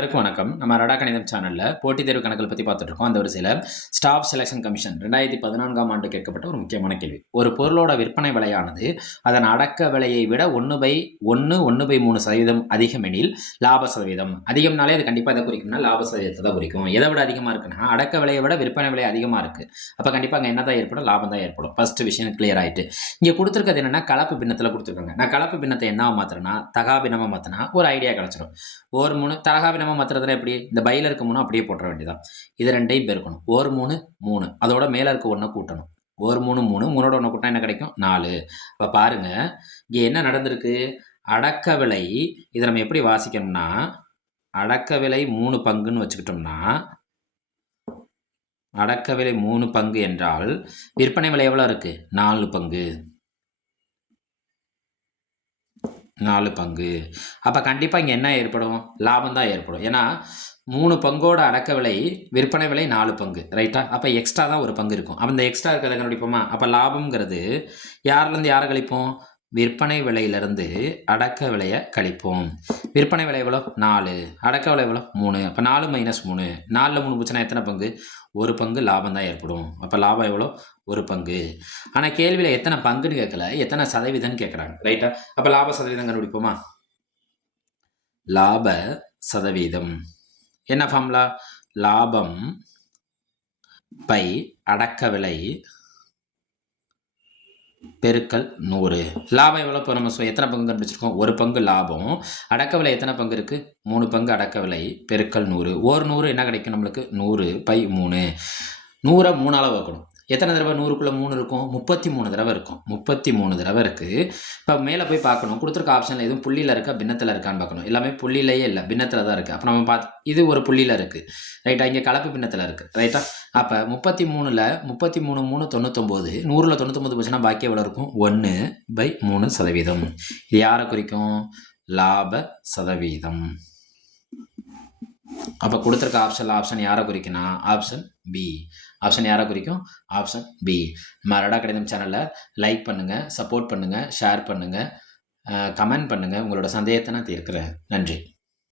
அனைவருக்கும் வணக்கம். நம்ம ரடா கணிதம் சேனல்ல போட்டித் தேர்வு கணக்குகள் பத்தி பார்த்துட்டு இருக்கோம். அந்த வரிசையில ஸ்டாஃப் செலக்ஷன் கமிஷன் 2014ஆம் ஆண்டு கேட்கப்பட்ட ஒரு முக்கியமான கேள்வி. ஒரு பொருளோட விற்பனை விலையானது அதன் அடக்க விலையை விட 1/1, 1/3% அதிகம் எனில் லாப சதவீதம். அதிகம்னாலே அது கண்டிப்பா எதை குறிக்கும்னா லாப சதவீதத்தை தான் குறிக்கும். எதை விட அதிகமா இருக்குன்னா அடக்க விலையை விட விற்பனை விலை அதிகமா இருக்கு. அப்ப கண்டிப்பா அங்க என்னதான் ஏற்படும்? லாபம் தான் ஏற்படும். ஃபர்ஸ்ட் விஷயம் கிளியர் ஆயிட்டு. இங்க கொடுத்திருக்கிறது என்னன்னா கலப்பு பின்னத்துல கொடுத்திருக்காங்க. நான் கலப்பு பின்னத்தை என்னவா மாத்துறேன்னா தகா பின்னமா மாத்தினா ஒரு ஐடியா கிடைச்சிடும். ஓர் 3 தலகாபினமா மாத்துறதுனா எப்படி? இந்த பையில இருக்க 3 அப்படியே போட்டுற வேண்டியதான். இது 2யும் பெருக்கணும். ஓர் 3 3. அதோட மேல இருக்க 1 கூட்டணும். ஓர் 3 3 3ஓட 1 கூட்டினா என்ன கிடைக்கும்? 4. அப்ப பாருங்க, இங்க என்ன நடந்திருக்கு? அடக்க விலை இத நம்ம எப்படி வாசிக்கணும்னா, அடக்க விலை 3 பங்குன்னு வச்சுக்கிட்டோம்னா, அடக்க விலை 3 பங்கு என்றால் விற்பனை விலை எவ்வளவு இருக்கு? 4 பங்கு. 4 பங்கு. அப்ப கண்டிப்பா இங்க என்ன ஏற்படும்? லாபம் தான் ஏற்படும். ஏன்னா 3 பங்கோட அடக்க விலை விற்பனை விலை 4 பங்கு. ரைட்டா? அப்ப எக்ஸ்ட்ரா தான் 1 பங்கு இருக்கும். அப்ப இந்த எக்ஸ்ட்ரா இருக்கிறத கண்டுபிடிப்போமா? அப்ப லாபம்ங்கிறது யார்லேருந்து யாரை கழிப்போம்? விற்பனை விலையிலிருந்து அடக்க விலையை கழிப்போம். விற்பனை விலை எவ்வளோ? 4. அடக்க விலை எவ்வளோ? 3. அப்போ 4 - 3. 4ல் 3 போச்சுன்னா எத்தனை பங்கு? 1 பங்கு லாபம் தான் ஏற்படும். அப்போ லாபம் எவ்வளோ? 1 பங்கு. ஆனால் கேள்வியில் எத்தனை பங்குன்னு கேட்கல, எத்தனை சதவீதம்னு கேட்குறாங்க. ரைட்டா? அப்போ லாப சதவீதம் கண்டுபிடிப்போமா? லாப சதவீதம் என்ன ஃபார்முலா? லாபம் பை அடக்க விலை பெருக்கல் 100. லாபம் எவ்வளோ? இப்போ நம்ம எத்தனை பங்கு கண்டுபிடிச்சிருக்கோம்? 1 பங்கு லாபம். அடக்க விலை எத்தனை பங்கு இருக்குது? 3 பங்கு அடக்க விலை பெருக்கல் 100. ஒரு 100 என்ன கிடைக்கும் நம்மளுக்கு? 100/3. 100 3ஆல் வகுக்கணும். எத்தனை தடவை 100க்குள்ளே 3 இருக்கும்? 33 தடவை இருக்கும். 33 தடவை இருக்குது. இப்போ மேலே போய் பார்க்கணும். கொடுத்துருக்க ஆப்ஷனில் எதுவும் புள்ளியில் இருக்கா பின்னத்தில் இருக்கான்னு பார்க்கணும். எல்லாமே புள்ளியிலேயே இல்லை, பின்னத்தில் தான் இருக்குது. அப்போ நம்ம இது ஒரு புள்ளியில் இருக்குது. ரைட்டா? இங்கே கலப்பு பின்னத்தில் இருக்குது. ரைட்டா? அப்போ 33ல் 33 3 99. 100ல் 99 போச்சுன்னா பாக்கி எவ்வளோ இருக்கும்? 1/3%. இது யாரை குறிக்கும்? லாப சதவீதம். அப்போ கொடுத்துருக்க ஆப்ஷன் யாரை குறிக்குன்னா ஆப்ஷன் பி. ஆப்ஷன் யாரை குறிக்கும்? Option B. நம்ம ரடா கணிதம் சேனலை லைக் பண்ணுங்கள், சப்போர்ட் பண்ணுங்கள், ஷேர் பண்ணுங்கள், கமெண்ட் பண்ணுங்கள். உங்களோட சந்தேகத்தை நான் தீர்க்கிறேன். நன்றி.